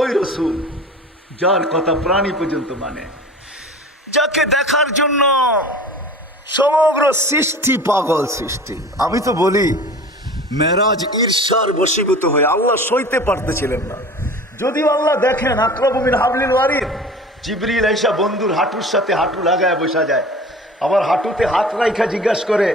ওই রসুল যার কথা প্রাণী পর্যন্ত মানে, যাকে দেখার জন্য সমগ্র সৃষ্টি পাগল সৃষ্টি। আমি তো বলি মেরাজ ঈর্ষার বশীভূত হয়ে আল্লাহ সইতে পারতেছিলেন না। যদিও আল্লাহ দেখেন আকরাবু মিন হাবলিল ওয়ারিদ, জিবরিল আইসা বন্ধুর হাঁটুর সাথে হাঁটু লাগায় বসা যায়, আবার হাঁটুতে হাত রাইখা জিজ্ঞাসা করে,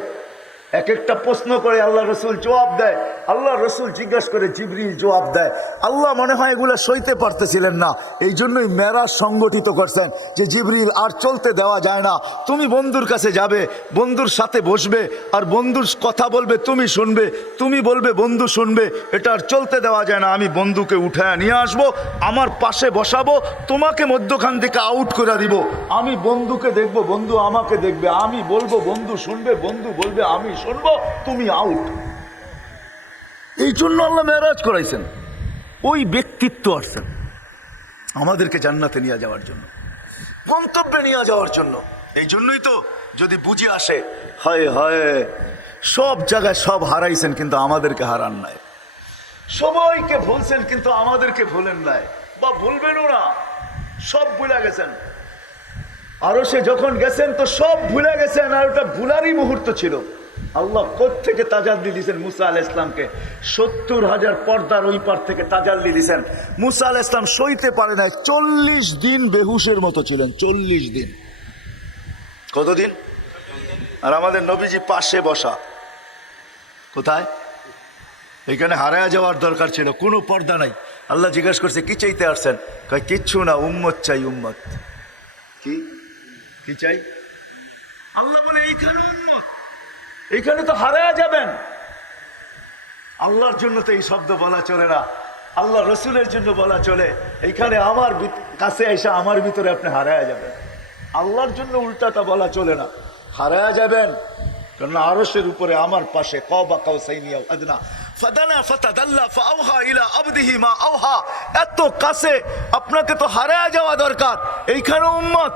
এক একটা প্রশ্ন করে আল্লাহ রসুল জবাব দেয়, আল্লাহ রসুল জিজ্ঞাসা করে জিবরিল জবাব দেয়। আল্লাহ মনে হয় এগুলা সইতে পারতেছিলেন না, এই জন্যই মেরাজ সংগঠিত করছেন যে জিবরিল আর চলতে দেওয়া যায় না, তুমি বন্ধুর কাছে যাবে, বন্ধুর সাথে বসবে, আর বন্ধুর কথা বলবে তুমি শুনবে, তুমি বলবে বন্ধু শুনবে, এটা আর চলতে দেওয়া যায় না। আমি বন্ধুকে উঠায় নিয়ে আসবো, আমার পাশে বসাবো, তোমাকে মধ্যখান থেকে আউট করে দিব। আমি বন্ধুকে দেখবো, বন্ধু আমাকে দেখবে, আমি বলবো বন্ধু শুনবে, বন্ধু বলবে আমি শুনবো, তুমি আউট। এই জন্য আল্লাহ মেরাজ করাইছেন, ওই ব্যক্তিত্ব আসছেন আমাদেরকে জান্নাতে নিয়ে যাওয়ার জন্য, গন্তব্যে নিয়ে যাওয়ার জন্য। এই জন্যই তো যদি বুঝে আসে, হায় হায় সব জায়গায় সব হারাইছেন কিন্তু আমাদেরকে হারান নাই, সবাইকে ভুলছেন কিন্তু আমাদেরকে ভুলেন নাই, বা ভুলবেনও না, সব ভুলে গেছেন। আরো সে যখন গেছেন তো সব ভুলে গেছেন, আর ওটা ভুলারই মুহূর্ত ছিল। আল্লাহ কোত্থেকে তাজাল্লি দিয়েছেন মুসা আলাইহিস সালামকে, 70,000 পর্দার ওই পার থেকে তাজাল্লি দিয়েছেন। মুসা আলাইহিস সালাম সইতে পারে নাই, 40 দিন বেহুশের মতো ছিলেন, 40 দিন। কতদিন? আর আমাদের নবীজি পাশে বসা, কোথায়? এখানে হারায়া যাওয়ার দরকার ছিল, কোনো পর্দা নাই। আল্লাহ জিজ্ঞাসা করছে কি চাইতে আসছেন? কয় কিচ্ছু না, উম্মত চাই, উম্মত। কি কি চাই? আল্লাহ বলে এইখানে উম্মত, এইখানে তো হারায়া যাবেন। আল্লাহর জন্য তো এই শব্দ বলা চলে না, আল্লাহ রসুলের জন্য বলা চলে। এইখানে আমার কাছে এসে আমার ভিতরে আপনি হারায়া যাবেন, আল্লাহর জন্য উল্টাটা বলা চলে না, হারায়া যাবেন। কারণ আরশের উপরে আমার পাশে কবা কাউসাইনি আও আদনা ফাদানা ফাতাদাল্লা ফাআওহা ইলা আবদিহি মা আওহা, এত কাছে, আপনাকে তো হারায়া যাওয়া দরকার। এইখানে উম্মত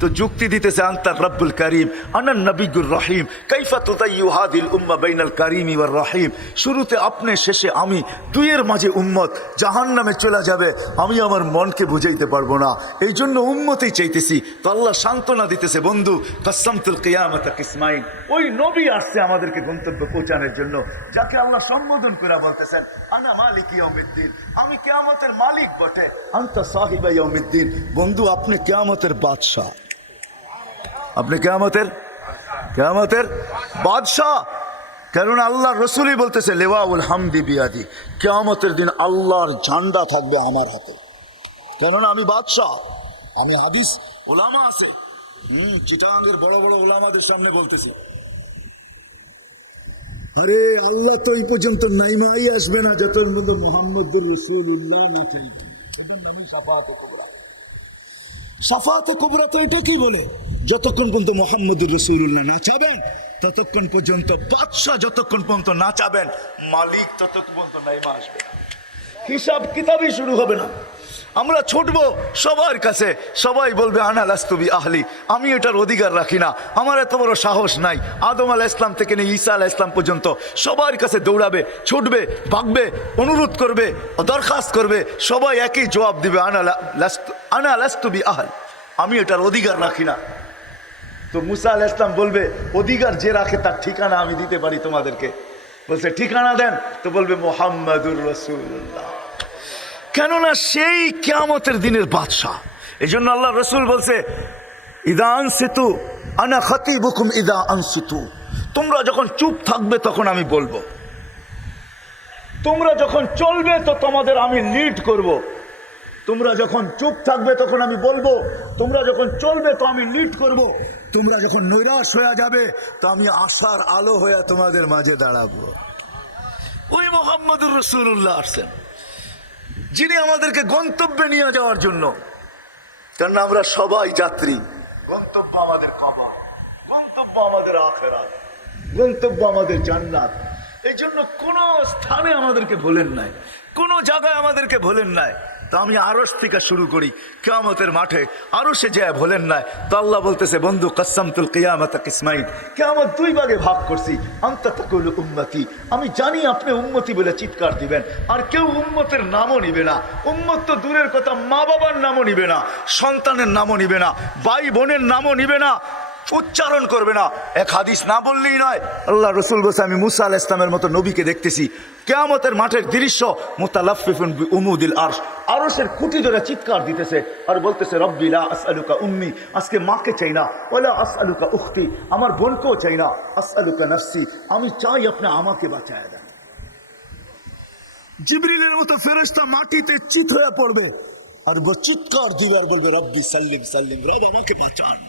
তো যুক্তি দিতেছে আনতা রব্বুল করিম আনান নবিয়ুর রহিম কাইফা তুদাইয়ু হাযিল উম্মাহ বাইনাল করিমি ওয়ার রহিম। শুরুতে আপনি, শেষে আমি, দুইয়ের মাঝে উম্মত জাহান্নামে চলে যাবে, আমি আমার মনকে বুঝাইতে পারবো না, এই জন্য উম্মতেই চাইতেছি। তো আল্লাহ সান্ত্বনা দিতেছে, বন্ধু কাসসামতুল কিয়ামাতা কিসমাইন, ওই নবী আসছে আমাদেরকে গন্তব্যে পৌঁছানোর জন্য, যাকে আল্লাহ সম্বোধন করে বলতেছেন আনা মালিক ইয়াউমিদ্দিন, আমি কিয়ামতের মালিক বটে, আনতা সাহিবা ইয়াউমিদ্দিন, বন্ধু আপনি কিয়ামতের বাদশা, আপনি কিয়ামতের বাদশাহ। কারণ আল্লাহ রসুলই বলতেছে লিওয়াউল হামদি বিয়াদি, কিয়ামতের দিন আল্লাহর ঝান্ডা থাকবে আমার হাতে, কেননা আমি বাদশাহ। আমি হাদিস ওলামা আছে, চিটাগাঙ্গের বড় বড় ওলামাদের সামনে বলতেছি, আরে আল্লাহ তো এই পর্যন্ত নাইমাই আসবে না যতক্ষণ পর্যন্ত মুহাম্মদুর রাসূলুল্লাহ না চাইবেন। শাফাআতে কুবরা তো এটা কি বলে, যতক্ষণ পর্যন্ত মুহাম্মদুর রাসূলুল্লাহ না চাবেন ততক্ষণ পর্যন্ত, বাদশাহ যতক্ষণ পর্যন্ত না চাবেন, মালিক ততক্ষণ পর্যন্ত নাইমা আসবে না, হিসাব কিতাবই শুরু হবে না। আমরা ছুটবো সবার কাছে, সবাই বলবে আনা লাস্তু বি আহলি, আমি এটার অধিকার রাখি না, আমার এত বড় সাহস নাই। আদম আলাইহিস সালাম থেকে নিয়ে ঈসা আলাইহিস সালাম পর্যন্ত সবার কাছে দৌড়াবে, ছুটবে, ভাগবে, অনুরোধ করবে, দরখাস্ত করবে, সবাই একই জবাব দিবে আনা লাস্তু বি আহল, আমি এটার অধিকার রাখি না। তো মুসা আলাইহিস সালাম বলবে অধিকার যে রাখে তার ঠিকানা আমি দিতে পারি তোমাদেরকে। বলছে ঠিকানা দেন, তো বলবে মুহাম্মাদুর রাসূলুল্লাহ, কেননা সেই কিয়ামতের দিনের বাদশাহ। এই জন্য আল্লাহ রসুল বলছে ইদা আনসিতু আনা খতিবুকুম ইদা আনসিতু, তোমরা যখন চুপ থাকবে তখন আমি বলবো, তোমরা যখন চলবে তো তোমাদের আমি লিড করব। তোমরা যখন চুপ থাকবে তখন আমি বলবো, তোমরা যখন চলবে তো আমি লিড করব। তোমরা যখন নৈরাশ হয়ে যাবে তো আমি আশার আলো হয়ে তোমাদের মাঝে দাঁড়াবো। ওই মুহাম্মদুর রাসূলুল্লাহ আসছেন, যিনি আমাদেরকে গন্তব্যে নিয়ে যাওয়ার জন্য। কারণ আমরা সবাই যাত্রী, গন্তব্য আমাদের কবর, গন্তব্য আমাদের আখিরাত, গন্তব্য আমাদের জান্নাত। এই জন্য কোন স্থানে আমাদেরকে ভুলেন নাই, কোন জায়গায় আমাদেরকে ভুলেন নাই। তা আমি আরশ থেকে শুরু করি, কিয়ামতের মাঠে আরশে যায় বলেন না, তো আল্লাহ বলতেছে বন্ধু কাসসামতুল কিয়ামাতা কিসমাইন, কিয়ামত দুই ভাগে ভাগ করছি, আনতা তাকুলু উম্মতি, আমি জানি আপনি উম্মতি বলে চিৎকার দিবেন, আর কেউ উম্মতের নামও নিবে না। উম্মত তো দূরের কথা, মা বাবার নামও নিবে না, সন্তানের নামও নিবে না, ভাই বোনের নামও নিবে না, উচ্চারণ করবে না। এক হাদিস না বললেই নয়, আল্লাহ রসুল বলছে আমি মুসা আলাইহিস সালামের মতো নবীকে দেখতেছি কিয়ামতের মাঠের দৃশ্য, মুতালাফফিফুন বিউমুদিল আরশ, আরশের খুঁটি ধরে চিৎকার দিতেছে আর বলতেছে রব্বি লা আসআলুকা উম্মি, আজকে মাকে চাই না, ওয়ালা আসআলুকা উখতি, আমার বোনকেও চাই না, আসআলুকা নাফসি, আমি চাই আপনি আমাকে বাঁচায় দেন। জিবরিলের মতো ফেরেশতা মাটিতে চিত হয়ে পড়বে আর চিৎকার দিবে আর বলবে রব্বি সাল্লিম সাল্লিম, রব আমাকে বাঁচান।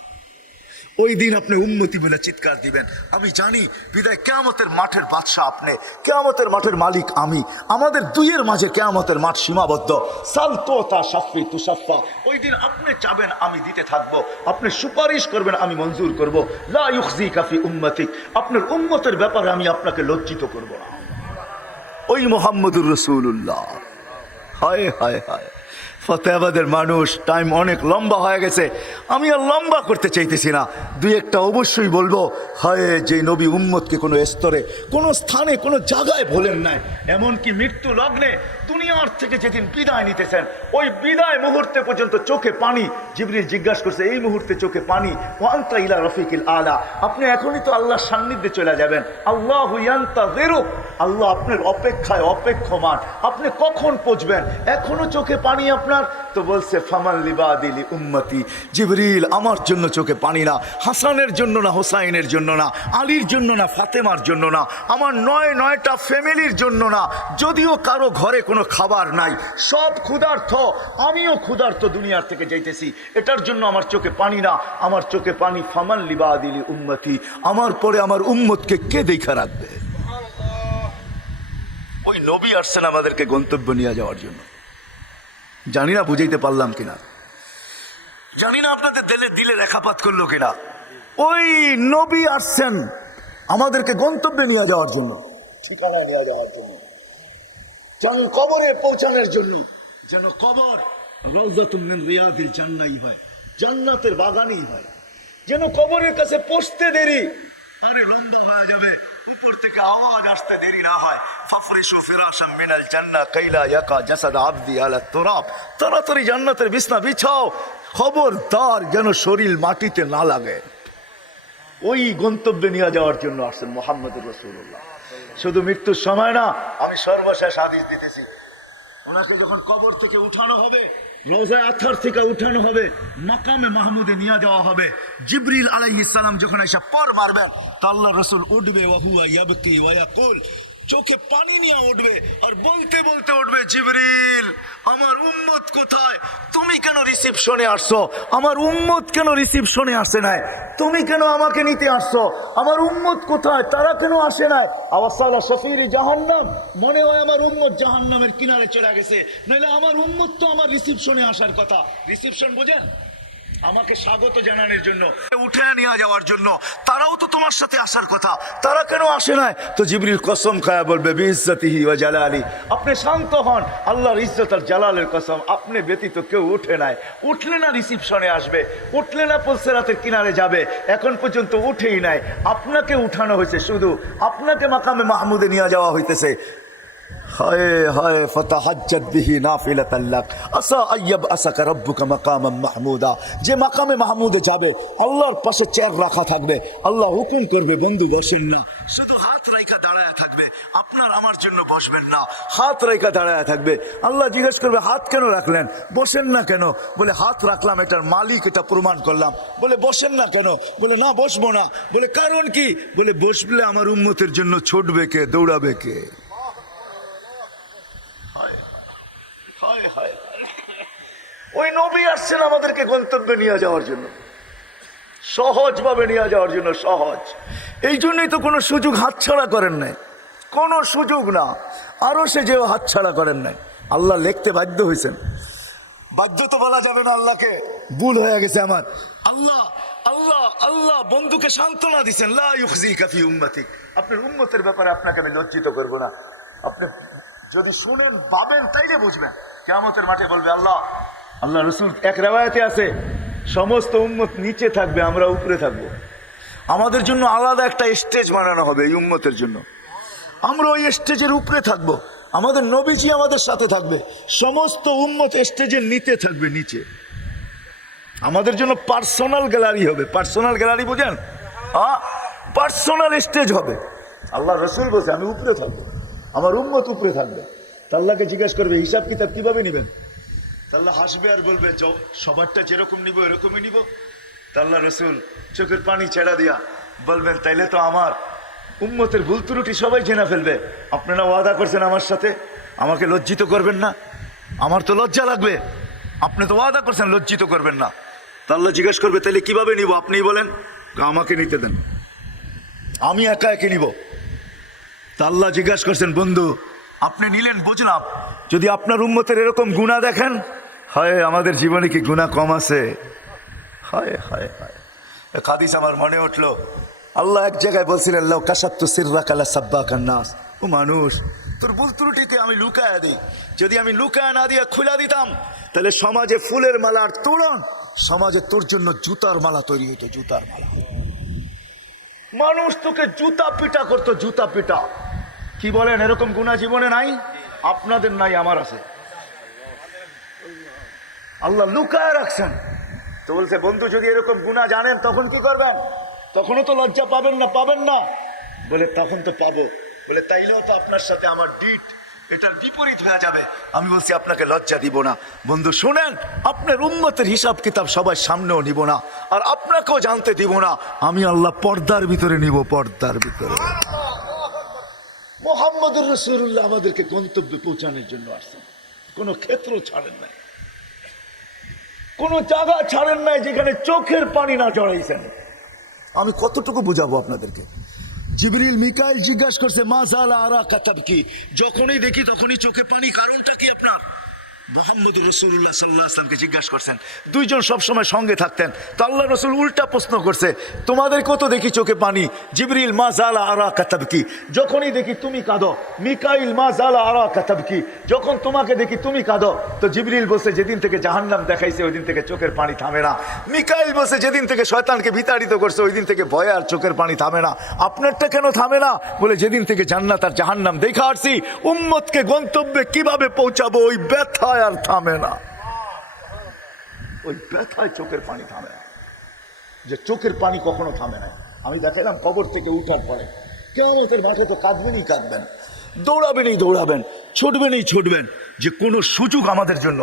ওই দিন আপনি উম্মতি বলে চিৎকার দিবেন। আমি জানি বিদায় কিয়ামতের মাঠের বাদশা আপনি, কিয়ামতের মাঠের মালিক আমি, আমাদের দুইয়ের মাঝে কিয়ামতের মাঠ সীমাবদ্ধ। সাল তো তা সাফি তু সাফা, ওই দিন আপনি চাবেন আমি দিতে থাকবো, আপনি সুপারিশ করবেন আমি মঞ্জুর করব। লা ইউখজিকা ফি উম্মতিক, আপনার উম্মতের ব্যাপারে আমি আপনাকে লজ্জিত করব না। ওই মুহাম্মদুর রাসূলুল্লাহ। হায় হায় হায়, ফতেহাবাদের মানুষ, টাইম অনেক লম্বা হয়ে গেছে, আমি আর লম্বা করতে চাইতেছি না। দুই একটা অবশ্যই বলবো। হয় যে নবী উম্মতকে কোনো স্তরে, কোনো স্থানে, কোনো জায়গায় ভোলেন নাই, এমনকি মৃত্যু লগ্নে দুনিয়ার থেকে যেদিন বিদায় নিতেছেন, ওই বিদায় মুহূর্তে পর্যন্ত চোখে পানি। জিবরিল জিজ্ঞাসা করছে এই মুহূর্তে চোখে পানি, ওয়া আনতা ইলা রফিকিল আলা, আপনি এখনই তো আল্লাহর সান্নিধ্যে চলে যাবেন। আল্লাহু ইয়ান্তাযিরুক, আল্লাহ আপনার অপেক্ষায় অপেক্ষমান, আপনি কখন পৌঁছবেন, এখনো চোখে পানি আপনার। তো বলছে ফামান লিবাদিলি উম্মতি, জিবরিল আমার জন্য চোখে পানি না, হাসানের জন্য না, হোসাইনের জন্য না, আলীর জন্য না, ফাতেমার জন্য না, আমার নয়টা ফ্যামিলির জন্য না, যদিও কারো ঘরে কোনো খাবার নাই, সব ক্ষুধার্ত, আমিও ক্ষুধার্ত, দুনিয়ার থেকে যাইতেছি, এটার জন্য আমার চোখে পানি না, আমার চোখে পানি ফামান লিবাদিলি উম্মতি, আমার পরে আমার উম্মতকে কে দেখা রাখবে। ওই নবী আসছেন আমাদেরকে গন্তব্য নিয়ে যাওয়ার জন্য। জানি না বুঝাইতে পারলাম কিনা, জানি না আপনাদের দিলে রেখাপাত করলো কিনা। ওই নবী আসছেন আমাদেরকে গন্তব্যে নিয়ে যাওয়ার জন্য, ঠিকানায় নিয়ে যাওয়ার জন্য, যেন কবরে পৌঁছানোর জন্য, যেন কবর রওজাতুম মিন রিয়াদিল জান্নাহই হয়, জান্নাতের বাগানই হয়, যেন কবরের কাছে পৌঁছতে দেরি আরে লম্বা হয়ে যাবে, উপর থেকে আওয়াজ আসতে দেরি না হয়। ফাফরিশু ফিরাশাম মিনাল জান্নাহ কাইলা ইয়াকা জাসাদ আবদি আলা তুরাব, তাড়াতাড়ি জান্নাতের বিছনা বিছাও, খবরদার যেন শরীর মাটিতে না লাগে। ওই গন্তব্যে নিয়ে যাওয়ার জন্য আসছেন মুহাম্মদুর রাসূলুল্লাহ। শুধু মৃত্যুর সময় না, আমি সর্বশেষ হাদিস দিতেছি, ওনাকে যখন কবর থেকে উঠানো হবে, রওজায়ে আতহার থেকে উঠানো হবে, মাকামে মাহমুদে নিয়ে যাওয়া হবে, জিবরিল আলাইহিস সালাম যখন এসে পর মারবেন, তা আল্লাহ রাসূল উঠবে, ওয়া হুয়া ইয়াবকি ওয়া ইয়াকুল, চোখে পানি নিয়ে উঠবে আর বলতে বলতে উঠবে, জিবরিল আমার উম্মত কোথায়, তুমি কেন রিসিপশনে আসছো, আমার উম্মত কেন রিসিপশনে আসে নাই, তুমি কেন আমাকে নিতে আসছো, আমার উম্মত কোথায়, তারা কেন আসে নাই। আওয়াসালা শফিরি জাহান্নাম, মনে হয় আমার উম্মত জাহান্নামের কিনারে চলে গেছে, নইলে আমার উম্মত তো আমার রিসিপশনে আসার কথা। রিসিপশন বোঝেন, আমাকে স্বাগত জানানোর জন্য, উঠে নিয়ে যাওয়ার জন্য, তারাও তো তোমার সাথে আসার কথা, তারা কেন আসে নাই। তো জিবরিল কসম খায়া বলবে বিইজ্জতিহি ওয়া জালালি, আপনি শান্ত হন, আল্লাহর ইজ্জত আর জালালের কসম, আপনি ব্যতীত কেউ উঠে নাই, উঠলে না রিসিপশনে আসবে, উঠলে না পুলসিরাতের কিনারে যাবে, এখন পর্যন্ত উঠেই নাই, আপনাকে উঠানো হয়েছে, শুধু আপনাকে মাকামে মাহমুদে নিয়ে যাওয়া হইতেছে। হায় হায় ফাতাহাজ্জাত বিহি নাফিলাতান লাক আসা আইয়াব আসাকা রাব্বুকা মাকামান মাহমুদা, যে মাকামে মাহমুদে যাবে আল্লাহর পাশে চেয়ার রাখা থাকবে, আল্লাহ হুকুম করবে বন্ধু বসেন না, শুধু হাত রাইখা দাঁড়ায়া থাকবে, আপনার আমার জন্য বসবেন না, হাত রাইখা দাঁড়ায়া থাকবে। আল্লাহ জিজ্ঞেস করবে হাত কেন রাখলেন, বসেন না কেন, বলে হাত রাখলাম এটার মালিক এটা প্রমাণ করলাম। বলে বসেন না কেন, বলে না বসবো না। বলে কারণ কি, বলে বসলে আমার উম্মতের জন্য ছুটবে কে, দৌড়াবে কে। ওই নবী আসছেন আমাদেরকে গন্তব্যে নিয়ে যাওয়ার জন্য, সহজভাবে নিয়ে যাওয়ার জন্য, সহজ। এই জন্যই তো কোনো সুযোগ হাতছাড়া করেন নাই, কোনো সুযোগ না, আরো সে যেও হাতছাড়া করেন নাই। আল্লাহ লিখতে বাধ্য হয়েছেন, বাধ্য তো বলা যাবে না আল্লাহকে, ভুল হয়ে গেছে আমার। আল্লাহ আল্লাহ আল্লাহ বন্ধুকে সান্ত্বনা দিচ্ছেন, লা ইউখজিকা ফি উম্মতিক, আপনার উম্মতের ব্যাপারে আপনাকে আমি লজ্জিত করব না। আপনি যদি শুনেন ভাবেন তাইলে বুঝবেন, কিয়ামতের মাঠে বলবে আল্লাহ, আল্লাহ রসুল এক রেওয়ায়েতে আছে সমস্ত উম্মত নিচে থাকবে, আমরা উপরে থাকবো। আমাদের জন্য আলাদা একটা স্টেজ বানানো হবে এই উম্মতের জন্য, আমরা ওই স্টেজের উপরে থাকবো, আমাদের নবীজি আমাদের সাথে থাকবে, সমস্ত উম্মত স্টেজের নিচে থাকবে, নিচে। আমাদের জন্য পার্সোনাল গ্যালারি হবে। পার্সোনাল গ্যালারি বোঝেন? পার্সোনাল স্টেজ হবে। আল্লাহ রসুল বলছে আমি উপরে থাকবো, আমার উম্মত উপরে থাকবে। আল্লাহকে জিজ্ঞাসা করবে হিসাব কিতাব কিভাবে নিবেন? আল্লাহ হাসবে আর বলবে সবারটা যেরকম নিব এরকমই নিব। আল্লাহ রসুল চোখের পানি ছেড়া দিয়া বলবেন তাইলে তো আমার উম্মতের ভুল ত্রুটি সবাই জেনে ফেলবে। আপনারা ওয়াদা করছেন আমার সাথে, আমাকে লজ্জিত করবেন না। আমার তো লজ্জা লাগবে, আপনি তো ওয়াদা করছেন লজ্জিত করবেন না। আল্লাহ জিজ্ঞেস করবে তাহলে কিভাবে নিব আপনিই বলেন। আমাকে নিতে দেন, আমি একা একে নিব। আল্লাহ জিজ্ঞাসা করছেন বন্ধু আপনি নিলেন বুঝলাম, যদি আপনার উম্মতের এরকম গুনাহ দেখেন, হয় আমাদের জীবনে কি গুনাহ কম আছে? হায় হায় হায়, হাদিস আমার মনে উঠলো। আল্লাহ এক জায়গায় বলছিলেন লাউ কাশাফতু সিররাকা লাসাব্বাকান নাস। ও মানুষ, তোর ভুল ত্রুটিকে আমি লুকায়া দিই, যদি আমি লুকায়া না দিয়ে খুলে দিতাম তাহলে সমাজে ফুলের মালার তোরণ, সমাজে তোর জন্য জুতার মালা তৈরি হতো, জুতার মালা। মানুষ তোকে জুতা পিটা করতো, জুতা পিটা। কি বলেন এরকম গুনাহ জীবনে নাই? আপনাদের নাই, আমার আছে। আল্লাহ লুকায় রাখছেন। তো বলছে বন্ধু যদি এরকম গুনাহ জানেন তখন কি করবেন? তখনও তো লজ্জা পাবেন না? পাবেন না? বলে তখন তো পাবো। বলে তাইলেও তো আপনার সাথে আমার ডিট এটার বিপরীত হয়ে যাবে। আমি বলছি আপনাকে লজ্জা দিব না। বন্ধু শুনেন, আপনার উম্মতের হিসাব কিতাব সবাই সামনেও নিব না, আর আপনাকেও জানতে দিব না। আমি আল্লাহ পর্দার ভিতরে নিব, পর্দার ভিতরে। মুহাম্মদুর রাসূলুল্লাহ আমাদেরকে গন্তব্যে পৌঁছানোর জন্য আসছেন, কোনো ক্ষেত্র ছাড়েন নাই, কোনো জায়গা ছাড়েন নাই যেখানে চোখের পানি না জড়াইছেন। আমি কতটুকু বুঝাবো আপনাদেরকে? জিবরিল মিকাইল জিজ্ঞাসা করছে মা জালা আরাকা তাবকি, যখনই দেখি তখনই চোখে পানি, কারণটা কি আপনার? মুহাম্মদুর রাসূলুল্লাহ সাল্লাল্লাহু আলাইহি ওয়াসাল্লামকে জিজ্ঞাসা করছেন। দুইজন সবসময় সঙ্গে থাকতেন। তো আল্লাহ রসুল উল্টা প্রশ্ন করছে, তোমাদের কত দেখি চোখে পানি? জিবরিল মা জালা আরাকা তাবকি, যখনই দেখি তুমি কাঁদো। মিকাইল মা জালা আরাকা তাবকি, যখন তোমাকে দেখি তুমি কাঁদো। তো জিবরিল বলছে যেদিন থেকে জাহান্নাম দেখাইছে ওই দিন থেকে চোখের পানি থামে না। মিকাইল বলছে যেদিন থেকে শয়তানকে বিতাড়িত করছে ওই দিন থেকে ভয়ে আর চোখের পানি থামে না। আপনারটা কেন থামে না? বলে যেদিন থেকে জান্নাত আর জাহান্নাম দেখা আসছি, উম্মতকে গন্তব্যে কিভাবে পৌঁছাবো ওই ব্যথা আর থামে না। ওই ব্যথায় চোখের পানি থামে না, যে চোখের পানি কখনো থামে না। আমি দেখালাম কবর থেকে উঠার পরে কিয়ামতের মাঠে তো কাঁদবেনই কাঁদবেন, দৌড়াবেনই দৌড়াবেন, ছুটবেনই ছুটবেন, যে কোনো সুযোগ আমাদের জন্য।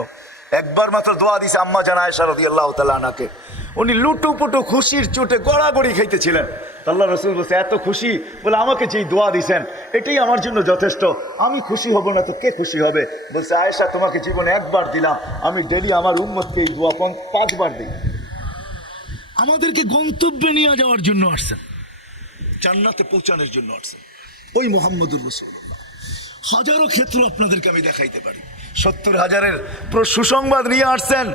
একবার মাত্র দোয়া দিছে আম্মা জান আয়েশা রাদিয়াল্লাহু তাআলা আনহাকে। উনি লুটুপুটু খুশির চোটে গড়াগড়ি খাইতেছিলেন। আল্লাহ রসুল বলছে এত খুশি, বলে আমাকে যেই দোয়া দিছেন এটাই আমার জন্য যথেষ্ট, আমি খুশি হব না তো কে খুশি হবে? বলছে আয়েশা তোমাকে জীবনে একবার দিলাম, আমি ডেলি আমার উম্মতকে এই দোয়া 5 বার দিই। আমাদেরকে গন্তব্যে নিয়ে যাওয়ার জন্য আসছেন, জান্নাতে পৌঁছানোর জন্য আসছেন ওই মুহাম্মদুর রাসূলুল্লাহ। হাজারো ক্ষেত্র আপনাদেরকে আমি দেখাইতে পারি। 70,000-এর সুসংবাদ নিয়ে আসছেন।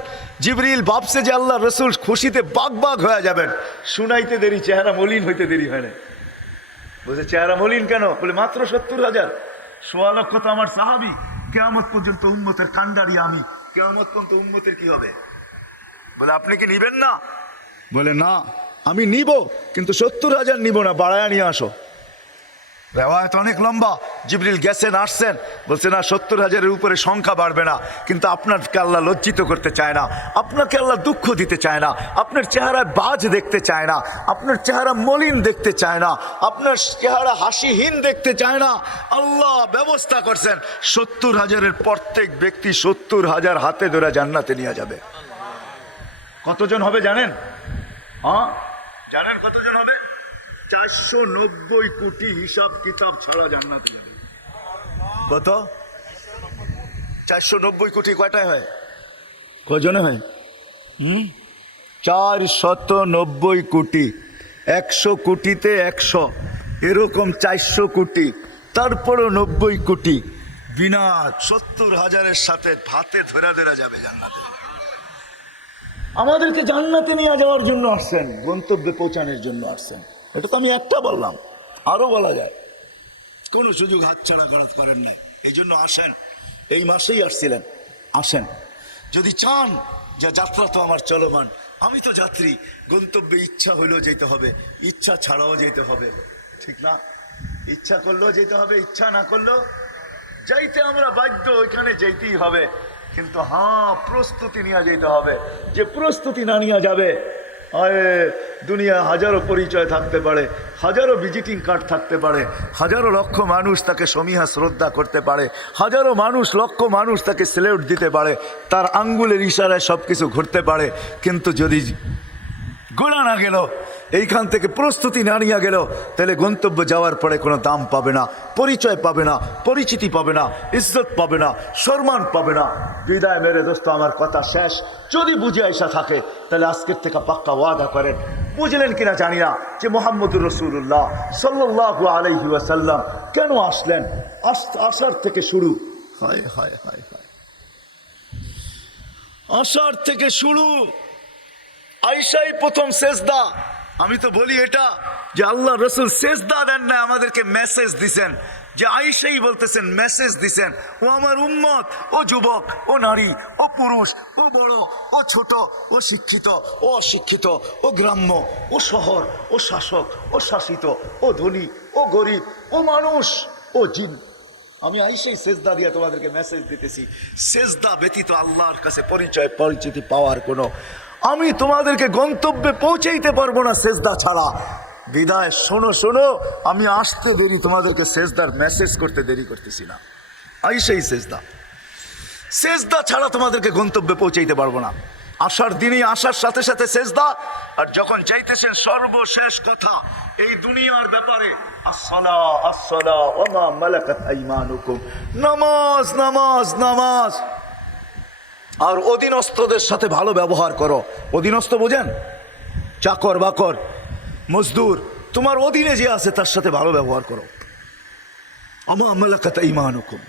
জিবরিল ভাবছে যে আল্লাহ রসুল খুশিতে বাগ বাগ হয়ে যাবেন, শুনাইতে দেরি, চেহারা মলিন হইতে দেরি হয় না। বলছে চেহারা মলিন কেন? বলে মাত্র 70,000, 1.25 লক্ষ তো আমার সাহাবী, কিয়ামত পর্যন্ত উম্মতের কান্ডারি আমি, কিয়ামত পর্যন্ত উম্মতের কি হবে? বলে আপনি কি নিবেন না? বলে না আমি নিব, কিন্তু 70,000 নিব না, বাড়ায়া নিয়ে আসো। রেওয়ায়েত অনেক লম্বা। জিবরিল গেছেন আসছেন, বলছে না 70,000-এর উপরে সংখ্যা বাড়বে না, কিন্তু আপনাকে আল্লাহ লজ্জিত করতে চায় না, আপনাকে আল্লাহ দুঃখ দিতে চায় না, আপনার চেহারায় বাজ দেখতে চায় না, আপনার চেহারা মলিন দেখতে চায় না, আপনার চেহারা হাসিহীন দেখতে চায় না। আল্লাহ ব্যবস্থা করছেন 70,000-এর প্রত্যেক ব্যক্তি 70,000 হাতে ধরে জান্নাতে নিয়ে যাবে। কতজন হবে জানেন? জানেন কতজন হবে? 490 কোটি হিসাব কিতাব ছাড়া জান্নাতে যাবে। কত? 490 কোটি কয়টায় হয়? কজনে হয়? 490 কোটি। 100 কোটিতে 100, এরকম 400 কোটি, তারপরও 90 কোটি বিনা 70,000-এর সাথে ভাতে ধরে ধরে যাবে জান্নাতে। আমাদেরকে জান্নাতে নিয়ে যাওয়ার জন্য আসছেন, গন্তব্যে পৌঁছানোর জন্য আসছেন। এটা তো আমি একটা বললাম, আরো বলা যায়। কোনো সুযোগ হাতছাড়া করেন নাই, এই জন্য আসেন। এই মাসেই আসছিলেন, আসেন, যদি চান যে যাত্রা তো আমার চলমান, আমি তো যাত্রী, গন্তব্যে ইচ্ছা হইলেও যেতে হবে, ইচ্ছা ছাড়াও যেতে হবে, ঠিক না? ইচ্ছা করলেও যেতে হবে, ইচ্ছা না করলেও যাইতে আমরা বাধ্য, ওইখানে যেতেই হবে। কিন্তু হ্যাঁ, প্রস্তুতি নিয়ে যেতে হবে। যে প্রস্তুতি না নিয়ে যাবে, দুনিয়া হাজারো পরিচয় থাকতে পারে, হাজারো ভিজিটিং কার্ড থাকতে পারে, হাজারো লক্ষ মানুষ তাকে সমীহা শ্রদ্ধা করতে পারে, হাজারো মানুষ লক্ষ মানুষ তাকে স্যালুট দিতে পারে, তার আঙ্গুলের ইশারায় সব কিছু ঘুরতে পারে, কিন্তু যদি গোনা না গেল, এইখান থেকে প্রস্তুতি না নিয়ে গেল, তাহলে গন্তব্য যাওয়ার পরে কোনো দাম পাবে না, পরিচয় পাবে না, পরিচিতি পাবে না, ইজ্জত পাবে না, সম্মান পাবে না। বিদায় মেরে দোস্ত, আমার কথা শেষ। যদি বুঝে আইসা থাকে তাহলে আজকের থেকে পাক্কা ওয়াদা করেন, বুঝলেন কিনা জানি না, যে মুহাম্মদুর রাসূলুল্লাহ সাল্লাল্লাহু আলাইহি ওয়াসাল্লাম কেন আসলেন? আসার থেকে শুরু, হায় হায় হায় হায়, আসার থেকে শুরু, আয়েশাই প্রথম সেজদা। আমি তো বলি এটা যে আল্লাহ রসুল সেজদা দেন না, আমাদেরকে মেসেজ দিছেন, যে আয়েশাই বলতেছেন, মেসেজ দিছেন, ও আমার উম্মত, ও যুবক, ও নারী, ও পুরুষ, ও বড়, ও ছোট, ও শিক্ষিত, ও অশিক্ষিত, ও গ্রাম্য, ও শহর, ও শাসক, ও শাসিত, ও ধনী, ও গরিব, ও মানুষ, ও জিন, আমি আয়েশাই সেজদা দিয়ে তোমাদেরকে মেসেজ দিতেছি। সেজদা ব্যতীত আল্লাহর কাছে পরিচয় পরিচিতি পাওয়ার কোনো, আমি তোমাদেরকে গন্তব্যে পৌঁছাইতে পারবো না সেজদা ছাড়া। বিদায় শোনো শোনো, আমি আসতে দেরি, তোমাদেরকে সেজদার মেসেজ করতে দেরি করতেছি না। আয়েশাই সেজদা, সেজদা ছাড়া তোমাদেরকে গন্তব্যে পৌঁছাইতে পারবো না। আসার দিনই আসার সাথে সাথে সেজদা, আর যখন যাইতেছেন সর্বশেষ কথা এই দুনিয়ার ব্যাপারে, আসসালা আসসালা ওয়া মা মালাকাত আইমানুকুম, নামাজ নামাজ নামাজ। আর অধীনস্থদের সাথে ভালো ব্যবহার করো। অধীনস্থ বোঝেন? চাকর বাকর মজদুর, তোমার অধীনে যে আছে তার সাথে ভালো ব্যবহার করো। আমা মালাকাত আইমানুকুম,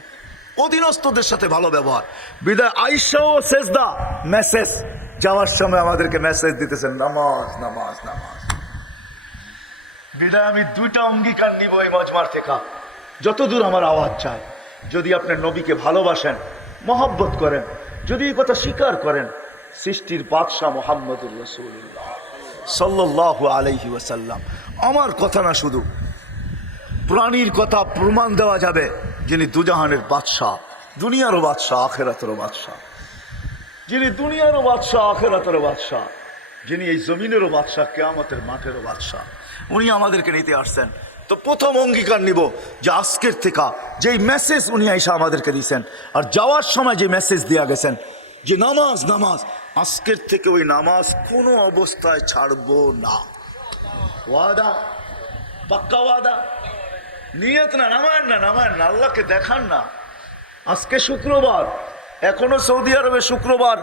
অধীনস্থদের সাথে ভালো ব্যবহার। বিদায় আয়েশাও সেজদা, মেসেজ, যাওয়ার সময় আমাদেরকে মেসেজ দিতেছেন, নামাজ নামাজ নামাজ। বিদায় আমি দুইটা অঙ্গীকার নিব এই মজমার থেকে, যতদূর আমার আওয়াজ চায়। যদি আপনার নবীকে ভালোবাসেন, মহব্বত করেন, যদি এই কথা স্বীকার করেন, সৃষ্টির বাদশাহ মুহাম্মদুর রাসূলুল্লাহ সাল্লাল্লাহু আলাইহি ওয়াসাল্লাম, আমার কথা না শুধু প্রাণীর কথা প্রমাণ দেওয়া যাবে, যিনি দুজাহানের বাদশাহ, দুনিয়ারও বাদশাহ, আখেরাতেরও বাদশাহ, যিনি দুনিয়ারও বাদশাহ, আখেরাতেরও বাদশাহ, যিনি এই জমিনেরও বাদশাহ, কিয়ামতের মাঠেরও বাদশাহ, উনি আমাদেরকে নিতে আসছেন। তো প্রথম অঙ্গীকার নিব যে আজকের থেকে যেই মেসেজ উনি আয়েশা আমাদেরকে দিয়েছেন, আর যাওয়ার সময় যে মেসেজ দেওয়া গেছেন যে নামাজ নামাজ, আজকের থেকে ওই নামাজ কোনো অবস্থায় ছাড়বো না। ওয়াদা, পাক্কা ওয়াদা, নিয়ত না, নামায় না, নামায় না, আল্লাহকে দেখান না। আজকে শুক্রবার, এখনো সৌদি আরবে শুক্রবার,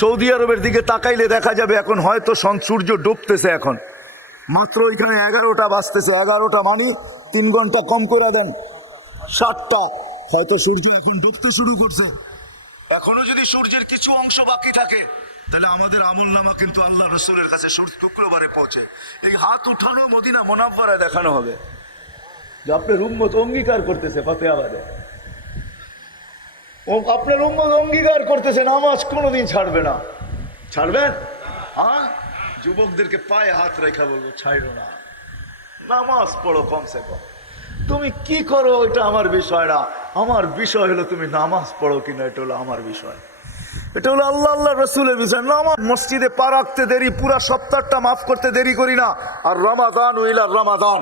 সৌদি আরবের দিকে তাকাইলে দেখা যাবে এখন হয়তো সূর্য ডুবতেছে। এখন মাত্র ওইখানে 11টা বাজতেছে, 11টা মানে 3 ঘন্টা কম করে দেন, 7টা, হয়তো সূর্য এখন ডুবতে শুরু করছে। এখনো যদি সূর্যের কিছু অংশ বাকি থাকে, তাহলে আমাদের আমল নামা কিন্তু আল্লাহ রসুলের কাছে শুক্রবারে পৌঁছে। এই হাত উঠানো মদিনা মুনাওয়ারায় দেখানো হবে যে আপনার উম্মত অঙ্গীকার করতেছে, ফাতেহাবাদে আপনার উম্মত অঙ্গীকার করতেছে নামাজ কোনোদিন ছাড়বে না। ছাড়বেন? হ্যাঁ, যুবকদেরকে পায়ে হাত রেখা বলবো, ছাড়ো না, নামাজ পড়ো কমসে কম। তুমি কি করো এটা আমার বিষয় না, আমার বিষয় হলো তুমি নামাজ পড়ো কিনা, এটা হলো আমার বিষয়, এটা হলো আল্লাহ আল্লাহ রসুলের বিষয়। নামাজ মসজিদে পা রাখতে দেরি, পুরা সপ্তাহটা মাফ করতে দেরি করি না। আর রমাদান উইলা রমাদান,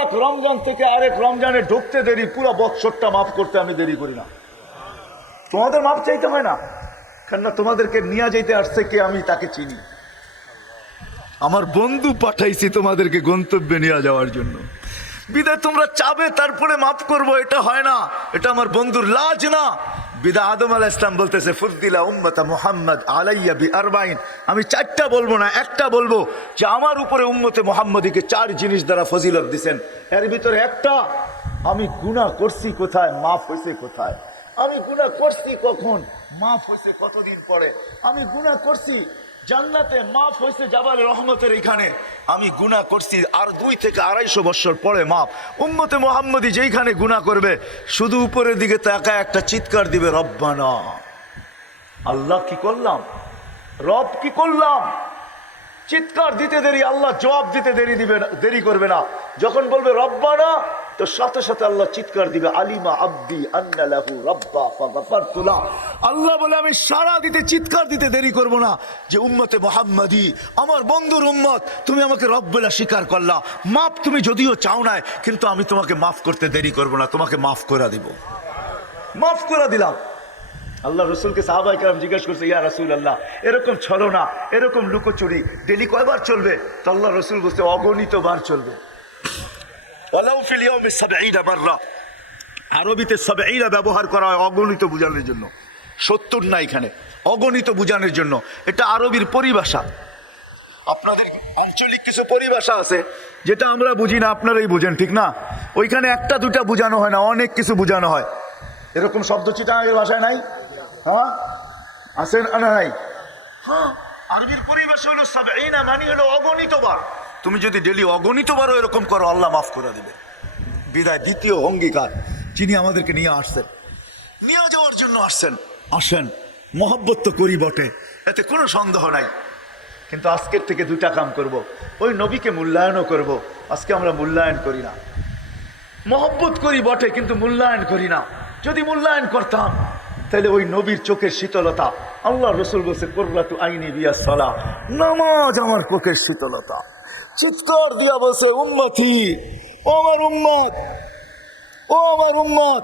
এক রমজান থেকে আরেক রমজানে ঢুকতে দেরি, পুরা বৎসরটা মাফ করতে আমি দেরি করি না। তোমাদের মাপ চাইতে হয় না, কেননা তোমাদেরকে নিয়ে যেতে আসছে কে, আমি তাকে চিনি। আমার বন্ধু পাঠাইছি তোমাদেরকে গন্তব্যে নিয়ে যাওয়ার জন্য। বিদায় তোমরা চাবে তারপরে মাফ করবো, এটা হয় না, এটা আমার বন্ধুর লাজ না। বিদা আদম আলাইহিস সালাম বলতেছে, ফুদ্দিলা উম্মতা মুহাম্মদ আলাইয়া বি-40, আমি 4টা বলবো না, একটা বলবো যে আমার উপরে উম্মতে মুহাম্মদীকে 4 জিনিস দ্বারা ফজিলত দিবেন। এর ভিতরে একটা, আমি গুনাহ করছি কোথায়, মাফ হয়েছে কোথায়। আমি গুনাহ করছি কখন, মাফ হয়েছে কতদিন পরে। আমি গুনাহ করছি জান্নাতে, মাফ হয়েছে জাবালে রহমতের এখানে। আমি গুনাহ করছি আর 2 থেকে 250 বছর পরে মাফ। উম্মতে মুহাম্মদী যেইখানে গুনাহ করবে শুধু উপরের দিকে তাকায় একটা চিৎকার দিবে, রব্বানা আল্লাহ কি করলাম, রব কি করলাম। চিৎকার দিতে দেরি, আল্লাহ জবাব দিতে দেরি করবে না। যখন বলবে রব্বানা, তো সাথে সাথে আল্লাহ চিৎকার দিবে, আলিমা আব্দি আন্না লাহু রাব্বা ফাগাফারতু লাহ। আল্লাহ বলে আমি সাড়া দিতে, চিৎকার দিতে দেরি করব না যে উম্মতে মুহাম্মাদি, আমার বন্ধুর উম্মত, তুমি আমাকে রব বলে স্বীকার করলা, মাফ তুমি যদিও চাও না, কিন্তু আমি তোমাকে মাফ করতে দেরি করব না, তোমাকে মাফ করে দিব। মাফ করে দিলাম। আল্লাহ রসুলকে সাহাবায়ে কেরাম জিজ্ঞেস করছে, ইয়া রাসূলুল্লাহ, এরকম ছলনা, এরকম লুকোচুরি ডেলি কয়বার চলবে? তো আল্লাহ রসুল বলছে, অগণিত বার চলবে। ওয়ালাউ ফিল ইয়াউমি ৭০ মাররা। আরবিতে ৭০ ব্যবহার করা হয় অগণিত বোঝানোর জন্য, ৭০ না, এখানে অগণিত বোঝানোর জন্য। এটা আরবির পরিভাষা। আপনাদের আঞ্চলিক কিছু পরিভাষা আছে যেটা আমরা বুঝি না, আপনারাই বুঝেন, ঠিক না? ওইখানে একটা দুটা বোঝানো হয় না, অনেক কিছু বোঝানো হয়। এরকম শব্দ চিটাগাঙ্গের ভাষায় নাই? হ্যাঁ আছে না? নাই? হ্যাঁ, আরবির পরিভাষা হলো ৭০, মানে হলো অগণিত বার। তুমি যদি ডেলি অগণিত বারও এরকম করো, আল্লাহ মাফ করে দিবে। বিদায় দ্বিতীয় অঙ্গীকার, যিনি আমাদেরকে নিয়ে আসছেন, নিয়ে যাওয়ার জন্য আসছেন, আসেন। মহব্বত তো করি বটে, এতে কোনো সন্দেহ নাই, কিন্তু আজকের থেকে দুইটা কাম করব। ওই নবীকে মূল্যায়নও করব। আজকে আমরা মূল্যায়ন করি না। মহব্বত করি বটে, কিন্তু মূল্যায়ন করি না। যদি মূল্যায়ন করতাম, তাহলে ওই নবীর চোখের শীতলতা, আল্লাহ রসুল বলছে কুররাতু আইনি বিয়াস সালাহ, নামাজ আমার চোখের শীতলতা। চিৎকার দিয়া বলছে, উম্মতি, ও আমার উম্মত, ও আমার উম্মত,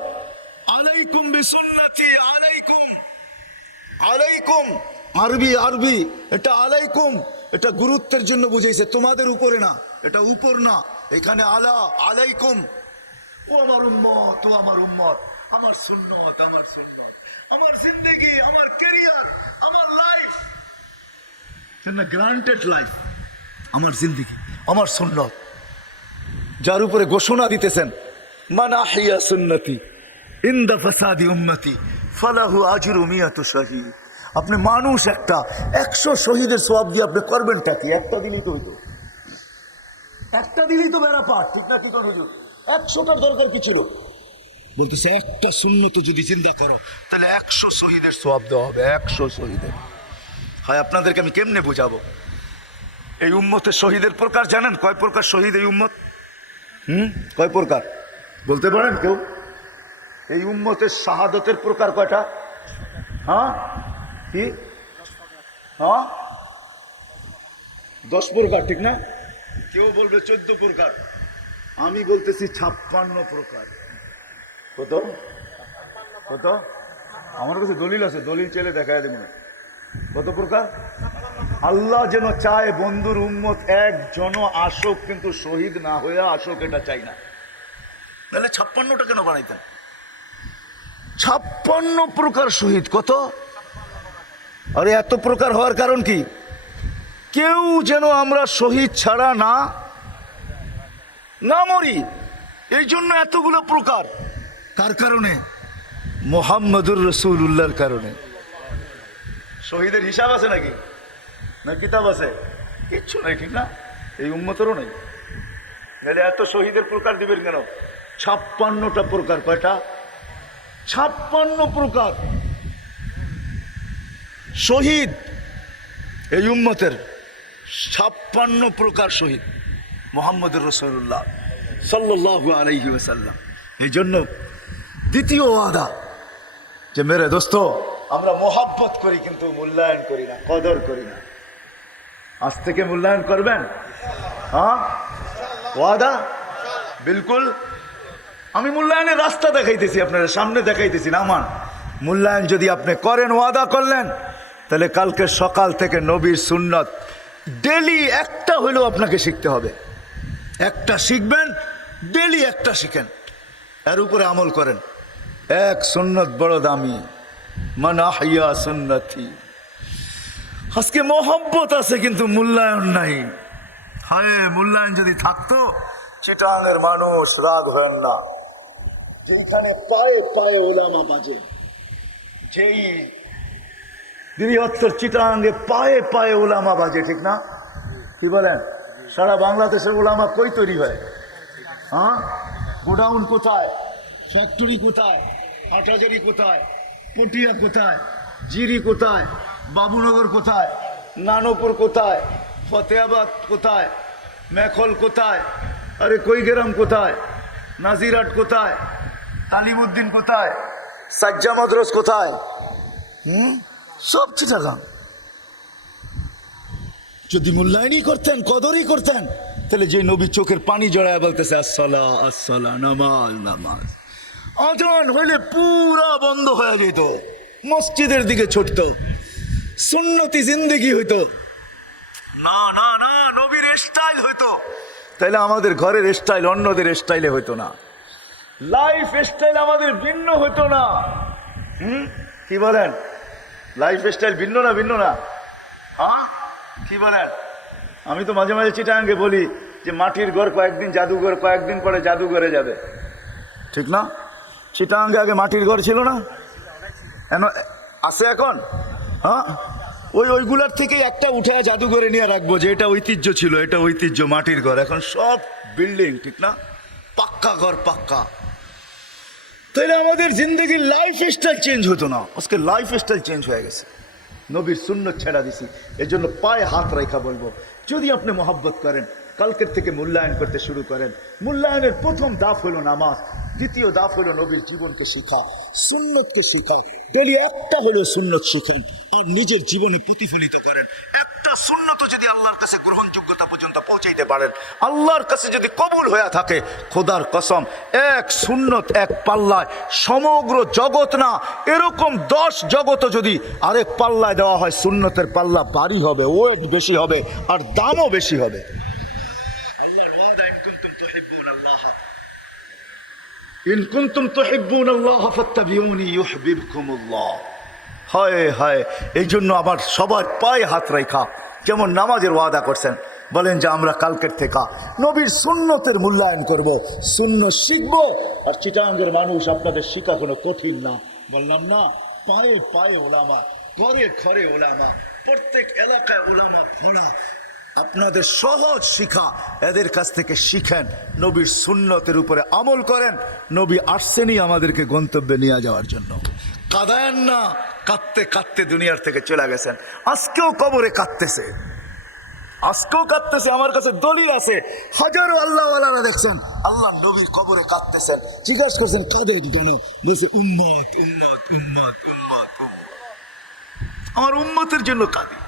আলাইকুম বিসুন্নতি, আলাইকুম, আলাইকুম। আরবি, আরবি, এটা আলাইকুম, এটা গুরুত্বের জন্য বুঝাইছে, তোমাদের উপরে না, এটা উপর না, এখানে আলা, আলাইকুম। ও আমার উম্মত, ও আমার উম্মত, আমার সুন্নাত, আমার সুন্নাত, আমার জিন্দেগি, আমার ক্যারিয়ার, আমার লাইফ, গ্রান্টেড লাইফ, আমার জিন্দেগি, আমার সুন্নাত, যার উপরে ঘোষণা দিতেছেন, মান আহইয়া সুন্নতি ইনদা ফাসাদি উম্মতি ফালাহু আজরু মিয়াতু শাহীদ। আপনি মানুষ একটা, 100 শহীদের সওয়াব দিয়ে আপনি করবেনটা কি? একটা দিলেই তো হইতো, একটা দিলেই তো বেড়া পাঠ, ঠিক না? কি কোন হুজুর 100টার দরকার কি ছিল? বলতেছে একটা সুন্নত যদি চিন্তা করো, তাহলে 100 শহীদের সওয়াব দেওয়া হবে, 100 শহীদের। হয় আপনাদেরকে আমি কেমনে বুঝাবো? এই উম্মতের শহীদের প্রকার জানেন? কয় প্রকার শহীদ এই উম্মত? কয় প্রকার বলতে পারেন কেউ? এই উম্মতের শাহাদতের প্রকার কয়টা? হ্যাঁ, কি? হ্যাঁ, 10 প্রকার, ঠিক না? কেউ বলবে 14 প্রকার, আমি বলতেছি 56 প্রকার। কত কত? আমার কাছে দলিল আছে, দলিল চেলে দেখায় দেব না। কত প্রকার? আল্লাহ যেন চায় বন্ধুর উম্মত একজন আসুক, কিন্তু শহীদ না হয়ে আসুক, এটা চাই না। তাহলে 56টা কেন বানাইতেন? 56 প্রকার শহীদ। কত? আরে এত প্রকার হওয়ার কারণ কি? কেউ যেন আমরা শহীদ ছাড়া না মরি, এই জন্য এতগুলো প্রকার। কার কারণে? মুহাম্মদুর রাসূলুল্লাহর কারণে। শহীদের হিসাব আছে নাকি? না কিতাব আছে? কিচ্ছু নাই, ঠিক না? এই উম্মতেরও নেই। তাহলে এত শহীদের প্রকার দিবেন কেন? 56টা প্রকার। কয়টা? 56 প্রকার শহীদ এই উম্মতের। 56 প্রকার শহীদ মুহাম্মদুর রাসূলুল্লাহ সাল্লাল্লাহু আলাইহি ওয়াসাল্লাম। এই জন্য দ্বিতীয় ওয়াদা যে মেরে দোস্ত, আমরা মোহাব্বত করি কিন্তু মূল্যায়ন করি না, কদর করি না। আজ থেকে মূল্যায়ন করবেন? হ্যাঁ, ওয়াদা বিলকুল। আমি মূল্যায়নের রাস্তা দেখাইতেছি, আপনার সামনে দেখাইতেছি না। মান মূল্যায়ন যদি আপনি করেন, ওয়াদা করলেন, তাহলে কালকে সকাল থেকে নবীর সুন্নত ডেলি একটা হইলেও আপনাকে শিখতে হবে। একটা শিখবেন, ডেলি একটা শিখেন, এর উপরে আমল করেন। এক সুন্নত বড় দামি, মান আহইয়া সুন্নতি। আজকে মোহাব্বত আছে কিন্তু মূল্যায়ন নাই। হায়, মূল্যায়ন যদি থাকতো, চিটাঙের মানুষ রাগ হয় না, যেখানে পায়ে পায়ে ওলামা বাজে, যেই বৃহত্তর চিটাঙে পায়ে পায়ে ওলামা বাজে, ঠিক না? কি বলেন? সারা বাংলাদেশের ওলামা কই তৈরি হয়? হ্যাঁ, গোডাউন কোথায়, ফ্যাক্টরি কোথায়, হাটহাজারি কোথায়, পটিয়া কোথায়, জিরি কোথায়, বাবুনগর কোথায়, নানপুর কোথায়, ফতেহাবাদ কোথায়, মেখল কোথায়, আরে কৈগ্রাম কোথায়, নাজিরাট কোথায়, তালিমউদ্দিন কোথায়, সাজ্জা মাদ্রাস কোথায়, সব চিটাগাং। যদি মূল্যায়নই করতেন, কদরই করতেন, তাহলে যে নবী চোখের পানি জড়ায় বলতেছে আসসালা আসসালা, নামাজ নামাজ, আজান হইলে পুরা বন্ধ হয়ে যেত, মসজিদের দিকে ছুটতো, সুন্নতি জিন্দেগি হইতো। না না না, নবীর স্টাইল হইতো, তাইলে আমাদের ঘরের স্টাইল অন্যদের স্টাইলে হইতো না, লাইফ স্টাইল আমাদের ভিন্ন হইতো না। কি বলেন, লাইফ স্টাইল ভিন্ন না, ভিন্ন না? হ্যাঁ, কি বলেন? আমি তো মাঝে মাঝে চিটাঙ্গে বলি যে মাটির ঘর কয়েকদিন জাদুঘর, কয়েকদিন পরে জাদুঘরে যাবে, ঠিক না? চিটাঙ্গে আগে মাটির ঘর ছিল না, আছে এখন? হ্যাঁ, ওইগুলার থেকে একটা উঠে জাদুঘরে নিয়ে রাখবো যে এটা ঐতিহ্য ছিল, এটা ঐতিহ্য মাটির ঘর। এখন সব বিল্ডিং, ঠিক না? পাক্কা ঘর, পাক্কা। তাহলে আমাদের জিন্দগির লাইফ স্টাইল চেঞ্জ হতো না, আজকে লাইফ স্টাইল চেঞ্জ হয়ে গেছে। নবীর সুন্নত ছেড়া দিছি, এর জন্য পায়ে হাত রেখা বলবো, যদি আপনি মোহাব্বত করেন, কালকের থেকে মূল্যায়ন করতে শুরু করেন। মূল্যায়নের প্রথম ধাপ হলো নামাজ, দ্বিতীয় ধাপ হলো নবীর জীবনকে শিখা, সুন্নতকে শিখা। ডেলি একটা হলেও সুন্নত শিখেন আর নিজের জীবনে প্রতিফলিত করেন। একটা সুন্নত যদি আল্লাহর কাছে গ্রহণযোগ্যতা পর্যন্ত পৌঁছাইতে পারেন, আল্লাহর কাছে যদি কবুল হয়ে থাকে, খোদার কসম, এক সুন্নত এক পাল্লায় সমগ্র জগৎ না, এরকম 10 জগৎ যদি আরেক পাল্লায় দেওয়া হয়, সুন্নতের পাল্লা ভারী হবে, ওয়েট বেশি হবে আর দামও বেশি হবে। আল্লাহর ওয়াদা, ইন কুনতুম তুহিব্বুনাল্লাহ ফাত্তাবিউনি ইউহিব্বুকুমুল্লাহ। হায় হায়, এই জন্য আবার সবার পায়ে হাত রেখা যেমন নামাজের ওয়াদা করছেন, বলেন যে আমরা কালকের থেকে নবীর সুন্নতের মূল্যায়ন করব, সুন্নত শিখব। আর চিটাঙ্গের মানুষ, আপনাদের শিখা কোনো কঠিন না, বললাম না, পায়ে পায়ে ওলামা, ঘরে ঘরে ওলামা, প্রত্যেক এলাকায় ওলামা ভরা। আপনাদের সহজ শিখা, এদের কাছ থেকে শিখেন, নবীর সুন্নতের উপরে আমল করেন। নবী আসছেনই আমাদেরকে গন্তব্যে নিয়ে যাওয়ার জন্য। কাঁদায়েন না, কাঁদতে কাঁদতে দুনিয়ার থেকে চলে গেছেন, আজকেও কবরে কাঁদতেছে, আজকেও কাঁদতেছে। আমার কাছে দলিল আছে, হাজারো আল্লাহওয়ালারা দেখছেন আল্লাহ নবীর কবরে কাঁদতেছেন। জিজ্ঞাসা করছেন কাঁদেন কেন? বলছে উম্মত উম্মত উম্মত উম্মত। আমার উম্মতের জন্য কাঁদি,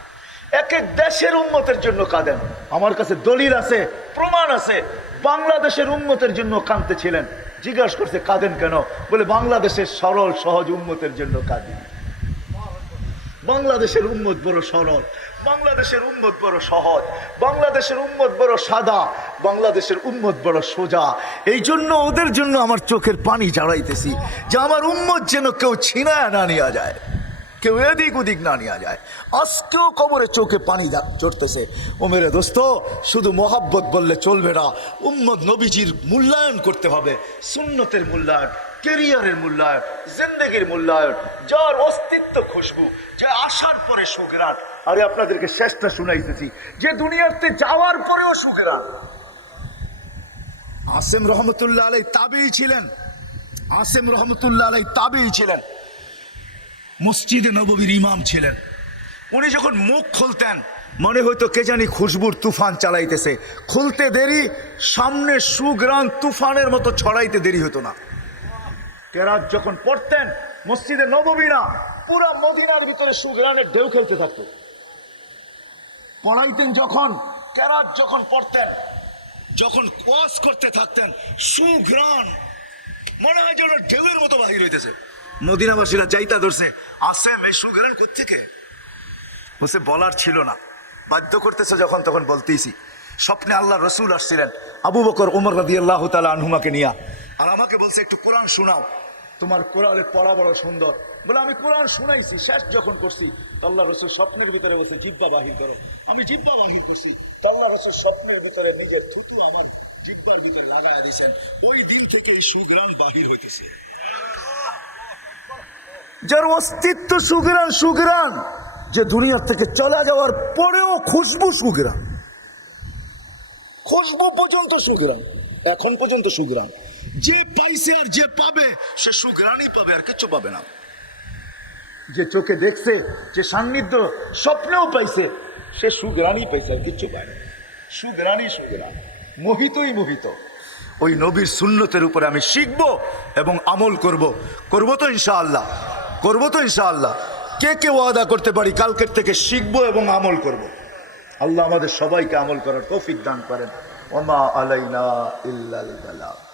এক এক দেশের উম্মতের জন্য কাঁদেন। আমার কাছে দলিল আছে, প্রমাণ আছে, বাংলাদেশের উম্মতের জন্য কাঁদতেছিলেন। জিজ্ঞাসা করছে কাঁদেন কেন? বলে বাংলাদেশের সরল সহজ উম্মতের জন্য কাঁদি। বাংলাদেশের উম্মত বড় সরল, বাংলাদেশের উম্মত বড় সহজ, বাংলাদেশের উম্মত বড় সাদা, বাংলাদেশের উম্মত বড় সোজা। এই জন্য ওদের জন্য আমার চোখের পানি ঝাড়াইতেছি যে আমার উম্মত যেন কেউ ছিনায় না নেওয়া যায়, কেউ এদিক ওদিক না নেওয়া যায়। আজকেও কবরে চোখে পানি চড়তেছে। ও মেরে দোস্ত, শুধু মোহাব্বত বললে চলবে না, উম্মত নবীজির মূল্যায়ন করতে হবে, সুন্নতের মূল্যায়ন, কেরিয়ারের মূল্যায়ন, জিন্দেগির মূল্যায়ন, যার অস্তিত্ব খুশবু, যে আসার পরে সুঘ্রাণ। আরে আপনাদেরকে শেষটা শুনাইতেছি, যে দুনিয়াতে যাওয়ার পরেও সুঘ্রাণ। আসেম রহমতুল্লাহ আলাই তাবেঈ ছিলেন, আসেম রহমতুল্লাহ আলাই তাবেঈ ছিলেন, মসজিদে নববীর ইমাম ছিলেন। উনি যখন মুখ খুলতেন মনে হইতো কে জানি খুশবুর তুফান চালাইতেছে। খুলতে দেরি, সামনে সুঘ্রাণ তুফানের মতো ছড়াইতে দেরি হতো না। কেরাত যখন পড়তেন, মসজিদে নববী না, পুরা মদিনার ভিতরে সুঘ্রাণের ঢেউ খেলতে থাকতো। পড়াইতেন যখন, কেরাত যখন পড়তেন, যখন ওয়াজ করতে থাকতেন, সুঘ্রাণ মনে হয় যেন ঢেউয়ের মতো বাহির হইতেছে। মদিনাবাসীরা যাইতা ধরছে, আসেম এই সুঘ্রাণ কোত্থেকে? বলছে বলার ছিল না, বাধ্য করতেছে যখন তখন বলতেইছি। স্বপ্নে আল্লাহ রসুল আসছিলেন আবু বকর ওমর রাদিয়াল্লাহু তাআলা আনহুমাকে নিয়া, আর আমাকে বলছে একটু কোরআন শোনাও, তোমার কোরআনের পড়া বড় সুন্দর। বলে আমি কোরআন শুনাইছি, শেষ যখন করছি আল্লাহ রসুল স্বপ্নের ভিতরে বলছে জিব্বা বাহির করো। আমি জিব্বা বাহির করছি, আল্লাহ রসুল স্বপ্নের ভিতরে নিজের থুতু আমার জিব্বার ভিতরে লাগাইয়া দিয়েছেন। ওই দিন থেকে এই সুঘ্রাণ বাহির হইতেছে। যার অস্তিত্ব সুঘ্রাণ, সুঘ্রাণ যে দুনিয়ার থেকে চলে যাওয়ার পরেও খুশবু সুঘ্রাণ, খুশবু পর্যন্ত সুঘ্রাণ, এখন পর্যন্ত সুঘ্রাণ। যে পাইছে আর যে পাবে সে সুঘ্রাণই পাবে, আর কিছু পাবে না। যে চোখে দেখছে, যে সান্নিধ্য স্বপ্নেও পাইছে, সে সুগ্রাণই পাইছে, আর কিচ্ছু পায় না। সুগ্রাণই সুগ্রাণ, মোহিতই মোহিত। ওই নবীর সুন্নতের উপরে আমি শিখবো এবং আমল করব। করবো তো ইনশাআল্লাহ, করবো তো ইনশাআল্লাহ। কে কে ওয়াদা করতে পারি কালকের থেকে শিখবো এবং আমল করব। আল্লাহ আমাদের সবাইকে আমল করার তৌফিক দান করেন। ওমা আলাইনা ইল্লাল বালাগ।